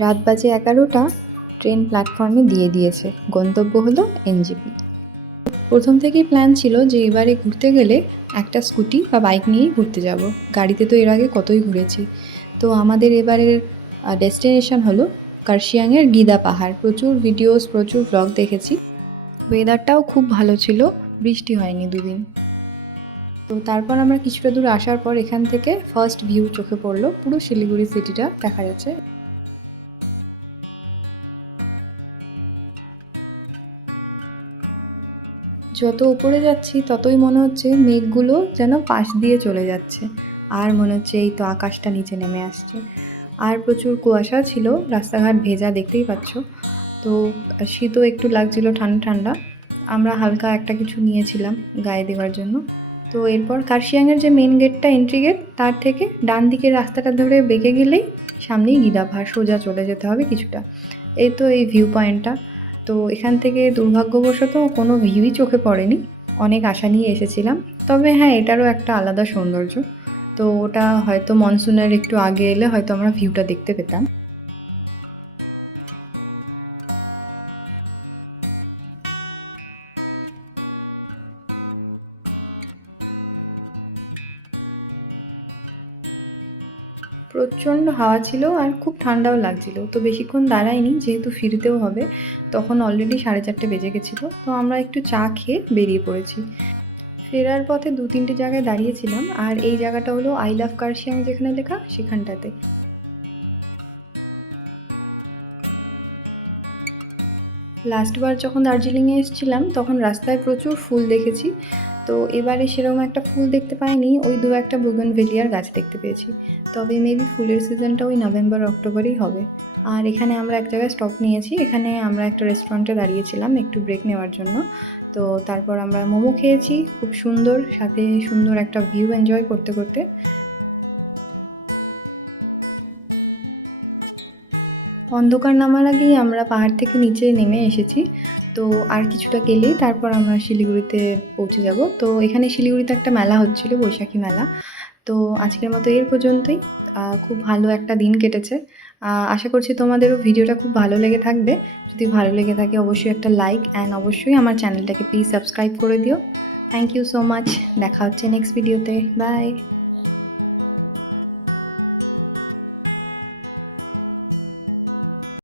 রাত বাজে 11টা। ট্রেন প্ল্যাটফর্মে দিয়ে দিয়েছে, গন্তব্য হলো এনজেপি। প্রথম থেকেই প্ল্যান ছিল যে এবারে ঘুরতে গেলে একটা স্কুটি বা বাইক নিয়েই ঘুরতে যাব। গাড়িতে তো এর আগে কতই ঘুরেছি। তো আমাদের এবারের ডেস্টিনেশন হলো কার্শিয়াংয়ের গিদা পাহাড়। প্রচুর ভিডিওস, প্রচুর ভ্লগ দেখেছি। ওয়েদারটাও খুব ভালো ছিল, বৃষ্টি হয়নি দুদিন। তো তারপর আমরা কিছুটা দূর আসার পর এখান থেকে ফার্স্ট ভিউ চোখে পড়লো, পুরো শিলিগুড়ি সিটিটা দেখা যাচ্ছে। যত উপরে যাচ্ছি ততই মনে হচ্ছে মেঘগুলো যেন পাশ দিয়ে চলে যাচ্ছে, আর মনে হচ্ছে এই তো আকাশটা নিচে নেমে আসছে। আর প্রচুর কুয়াশা ছিল, রাস্তাঘাট ভেজা, দেখতেই পাচ্ছ। তো শীতও একটু লাগছিল, ঠান্ডা ঠান্ডা। আমরা হালকা একটা কিছু নিয়েছিলাম গায়ে দেওয়ার জন্য। তো এরপর কার্শিয়াংয়ের যে মেন গেটটা, এন্ট্রি গেট, তার থেকে ডান দিকের রাস্তাটা ধরে বেঁকে গেলেই সামনেই গিদা পাহাড়, সোজা চলে যেতে হবে কিছুটা। এই তো এই ভিউ পয়েন্টটা। তো এখান থেকে দুর্ভাগ্যবশত কোনো ভিউই চোখে পড়েনি। অনেক আশা নিয়ে এসেছিলাম, তবে হ্যাঁ, এটারও একটা আলাদা সৌন্দর্য। তো ওটা হয়তো মনসুনের একটু আগে এলে হয়তো আমরা ভিউটা দেখতে পেতাম। প্রচণ্ড হাওয়া ছিল আর খুব ঠান্ডাও লাগছিল। তো বেশিক্ষণ দাঁড়াইনি, যেহেতু ফিরতেও হবে। তখন অলরেডি 4:30 বেজে গেছিলো। তো আমরা একটু চা খেয়ে বেরিয়ে পড়েছি। ফেরার পথে 2-3টে জায়গায় দাঁড়িয়েছিলাম, আর এই জায়গাটা হলো আই লাভ কার্শিয়াং যেখানে লেখা, সেখানটাতে। লাস্টবার যখন দার্জিলিংয়ে এসেছিলাম তখন রাস্তায় প্রচুর ফুল দেখেছি। তো এবারে সেরকম একটা ফুল দেখতে পাইনি, ওই 2-একটা বুগনভেলিয়ার গাছ দেখতে পেয়েছি। তবে মেবি ফুলের সিজনটা ওই নভেম্বর অক্টোবরেই হবে। আর এখানে আমরা এক জায়গায় স্টপ নিয়েছি, এখানে আমরা একটা রেস্টুরেন্টে দাঁড়িয়েছিলাম একটু ব্রেক নেওয়ার জন্য। তো তারপর আমরা মোমো খেয়েছি, খুব সুন্দর, সাথে সুন্দর একটা ভিউ এনজয় করতে করতে। অন্ধকার নামার আগেই আমরা পাহাড় থেকে নিচে নেমে এসেছি। তো আর কিছুটা গেলেই তারপর আমরা শিলিগুড়িতে পৌঁছে যাব। তো এখানে শিলিগুড়িতে একটা মেলা হচ্ছিল, বৈশাখী মেলা। তো আজকের মতো এর পর্যন্তই। খুব ভালো একটা দিন কেটেছে। আশা করছি তোমাদেরও ভিডিওটা খুব ভালো লেগে থাকবে। যদি ভালো লেগে থাকে অবশ্যই একটা লাইক, অ্যান্ড অবশ্যই আমার চ্যানেলটাকে প্লিজ সাবস্ক্রাইব করে দিও। Thank you so much. দেখা হচ্ছে নেক্সট ভিডিওতে। বাই।